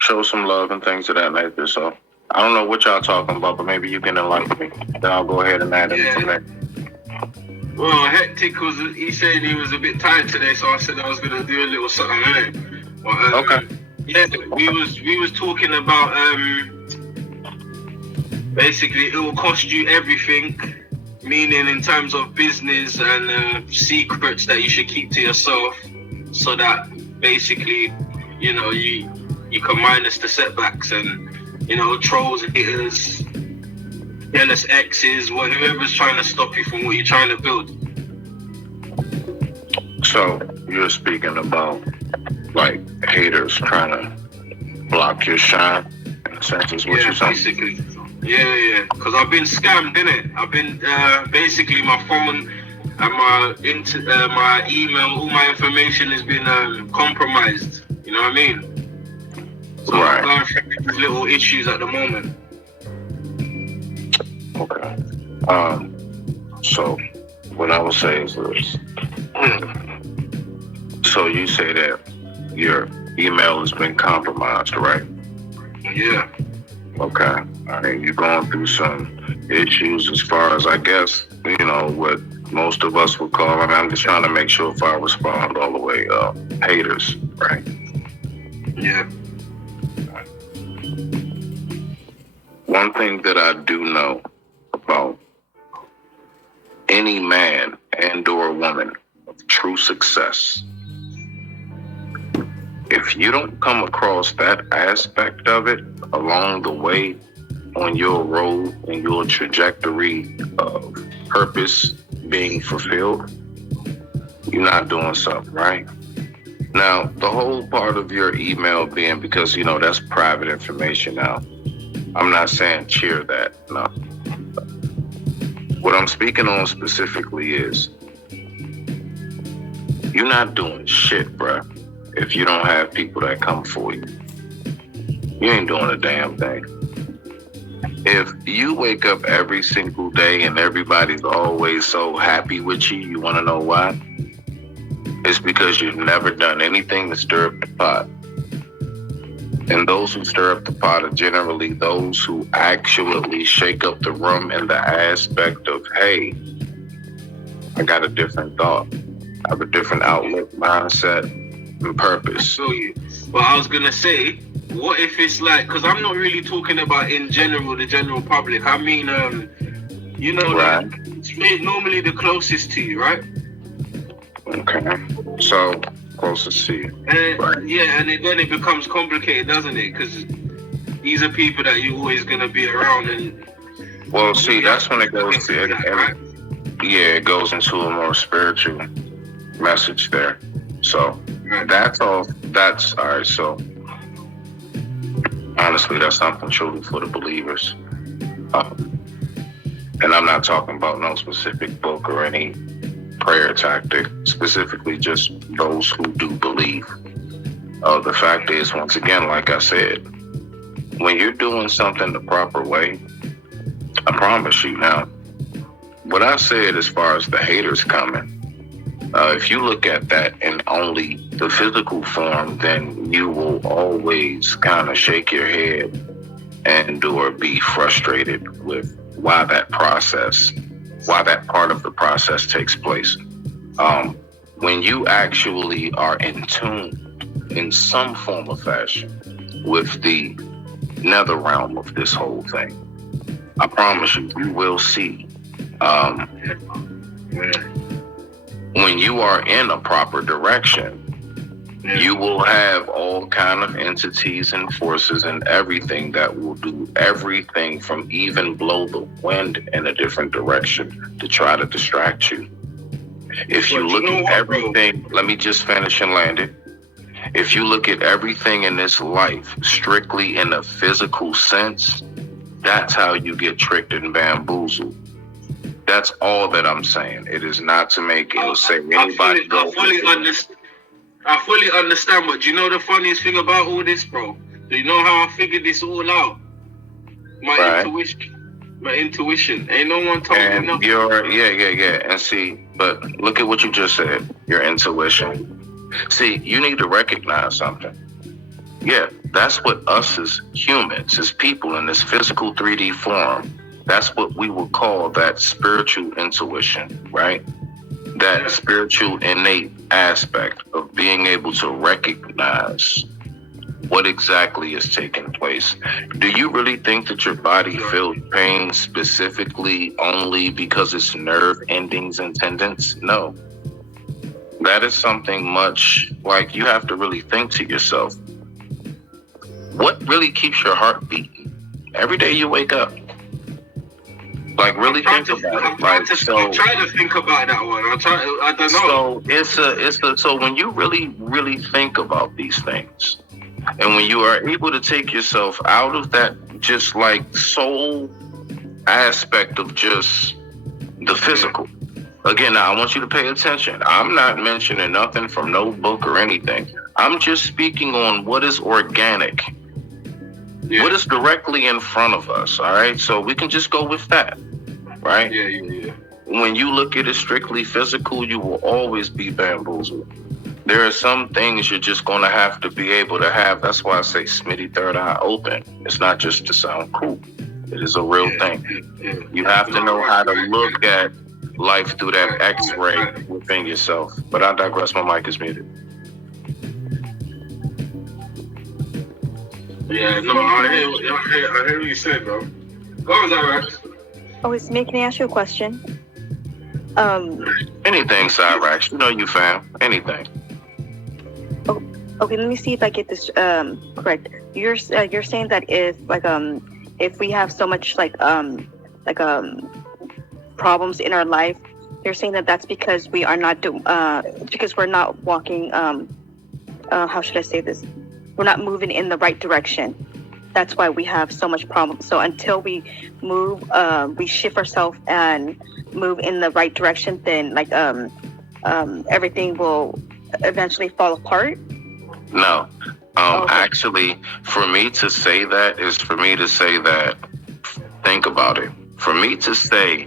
show some love and things of that nature. So I don't know what y'all talking about, but maybe you can enlighten me. Then I'll go ahead and add it from there. Well, hectic because he said he was a bit tired today, so I said I was gonna do a little something on it. But, okay. Yeah, we was talking about basically it will cost you everything, meaning in terms of business and secrets that you should keep to yourself, so that basically you can minus the setbacks and trolls, haters, jealous exes, whoever's trying to stop you from what you're trying to build. So you're speaking about like haters trying to block your shine, in a sense, is what you're saying? Basically. Yeah. Because I've been scammed, innit? I've been basically my phone and my email, all my information has been compromised. You know what I mean? So right. I'm going through these little issues at the moment. Okay. So what I would say is this. So you say that your email has been compromised, right? Yeah. Okay. I mean, you're going through some issues as far as, I guess, what most of us would call, I'm just trying to make sure if I respond all the way, haters, right? Yeah. One thing that I do know about any man and or woman of true success, if you don't come across that aspect of it along the way on your road and your trajectory of purpose being fulfilled, you're not doing something right. Now, the whole part of your email being, because, that's private information now. I'm not saying cheer that, no. What I'm speaking on specifically is you're not doing shit, bruh, if you don't have people that come for you. You ain't doing a damn thing. If you wake up every single day and everybody's always so happy with you, you want to know why? It's because you've never done anything to stir up the pot. And those who stir up the pot are generally those who actually shake up the room in the aspect of, hey, I got a different thought. I have a different outlook, mindset, and purpose. So but I was going to say, what if it's like, because I'm not really talking about in general, the general public. I mean, right. Like, it's normally the closest to you, right? Okay. So, closest to you. Right. Yeah, and then it becomes complicated, doesn't it? Because these are people that you're always going to be around. And well, see, that's when it goes to it. Right? Yeah, it goes into a more spiritual message there. So, right. That's all. That's all right. So, honestly, that's something truly for the believers. And I'm not talking about no specific book or any prayer tactic, specifically just those who do believe. The fact is, once again, like I said, when you're doing something the proper way, I promise you now, what I said as far as the haters coming, if you look at that in only the physical form, then you will always kind of shake your head and or be frustrated with why that part of the process takes place. When you actually are in tune in some form of fashion with the nether realm of this whole thing, I promise you, you will see when you are in a proper direction, you will have all kind of entities and forces and everything that will do everything from even blow the wind in a different direction to try to distract you. If you look at everything, let me just finish and land it. If you look at everything in this life strictly in a physical sense, that's how you get tricked and bamboozled. That's all that I'm saying. It is not to make anybody go. I fully understand, but do you know the funniest thing about all this, bro? Do you know how I figured this all out? My intuition. Ain't no one told me nothing. Yeah. And see, but look at what you just said. Your intuition. See, you need to recognize something. Yeah, that's what us as humans, as people in this physical 3D form, that's what we would call that spiritual intuition, right? That spiritual innate aspect of being able to recognize what exactly is taking place. Do you really think that your body feels pain specifically only because it's nerve endings and tendons? No. That is something much like you have to really think to yourself, what really keeps your heart beating every day you wake up? Like, really think about it. Like, I'm trying to think about that one. I don't know. So so when you really think about these things, and when you are able to take yourself out of that just like soul aspect of just the physical. Again, now I want you to pay attention. I'm not mentioning nothing from no book or anything. I'm just speaking on what is organic. Yeah. What is directly in front of us, all right? So we can just go with that, right? Yeah. When you look at it strictly physical, you will always be bamboozled. There are some things you're just going to have to be able to have. That's why I say Smitty third eye open. It's not just to sound cool. It is a real thing. You have to know how to look at life through that X-ray within yourself. But I digress. My mic is muted. Yeah, no, I hear what you said, bro. What was that, Rex? Oh, it's me. Can I ask you a question? Anything, Cyrax. You know you fam. Anything. Oh, okay, let me see if I get this correct. You're saying that if we have so much problems in our life, you're saying that that's because we are not because we're not walking. How should I say this? We're not moving in the right direction. That's why we have so much problems. So until we move, we shift ourselves and move in the right direction, then everything will eventually fall apart. No. Okay. Actually, for me to say that is for me to say that, think about it. For me to say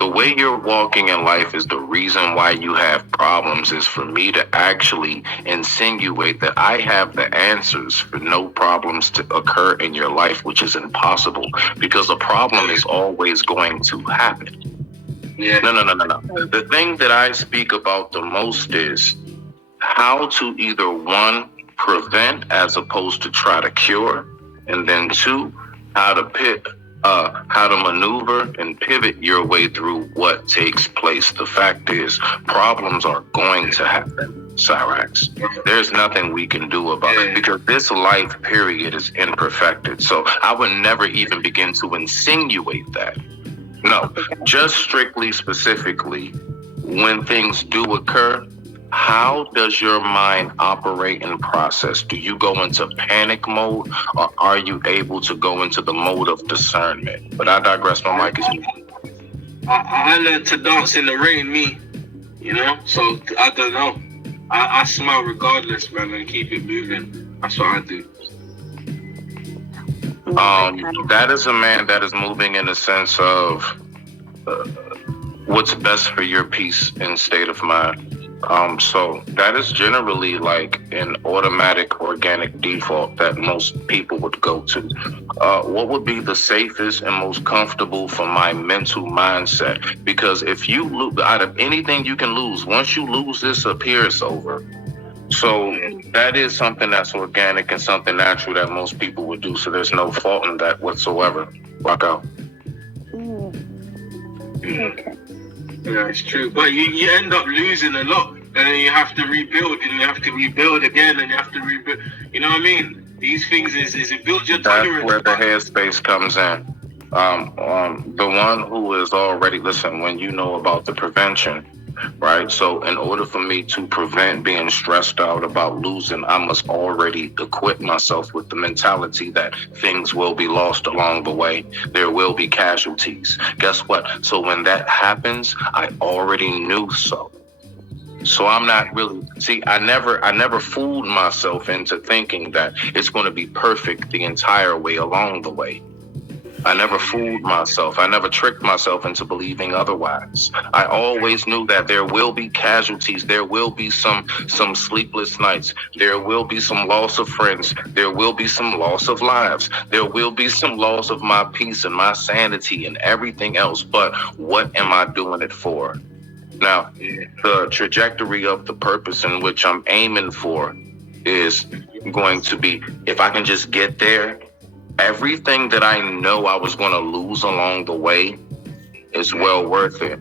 the way you're walking in life is the reason why you have problems is for me to actually insinuate that I have the answers for no problems to occur in your life, which is impossible because a problem is always going to happen. Yeah. No. The thing that I speak about the most is how to either one, prevent as opposed to try to cure, and then two, how to maneuver and pivot your way through what takes place. The fact is, problems are going to happen, Cyrax. There's nothing we can do about it because this life period is imperfected. So I would never even begin to insinuate that. No, just strictly, specifically, when things do occur, how does your mind operate and process? Do you go into panic mode or are you able to go into the mode of discernment? But I digress. My mic is muted. I learned to dance in the rain, me. So I don't know. I smile regardless, man, and keep it moving. That's what I do. That is a man that is moving in the sense of what's best for your peace and state of mind. So that is generally like an automatic organic default that most people would go to. What would be the safest and most comfortable for my mental mindset? Because if you lose out of anything you can lose, once you lose this up here, it's over. So that is something that's organic and something natural that most people would do. So there's no fault in that whatsoever. Rock out. Okay. Yeah, it's true. But you end up losing a lot. And then you have to rebuild, and you have to rebuild again, and you have to rebuild. You know what I mean? These things is it builds your tolerance. That's where the headspace comes in. The one who is already, listen, when you know about the prevention, right? So in order for me to prevent being stressed out about losing, I must already equip myself with the mentality that things will be lost along the way. There will be casualties. Guess what? So when that happens, I already knew so. So I'm not really, I never fooled myself into thinking that it's going to be perfect the entire way along the way. I never fooled myself. I never tricked myself into believing otherwise. I always knew that there will be casualties. There will be some sleepless nights. There will be some loss of friends. There will be some loss of lives. There will be some loss of my peace and my sanity and everything else. But what am I doing it for? Now, the trajectory of the purpose in which I'm aiming for is going to be, if I can just get there, everything that I know I was going to lose along the way is well worth it.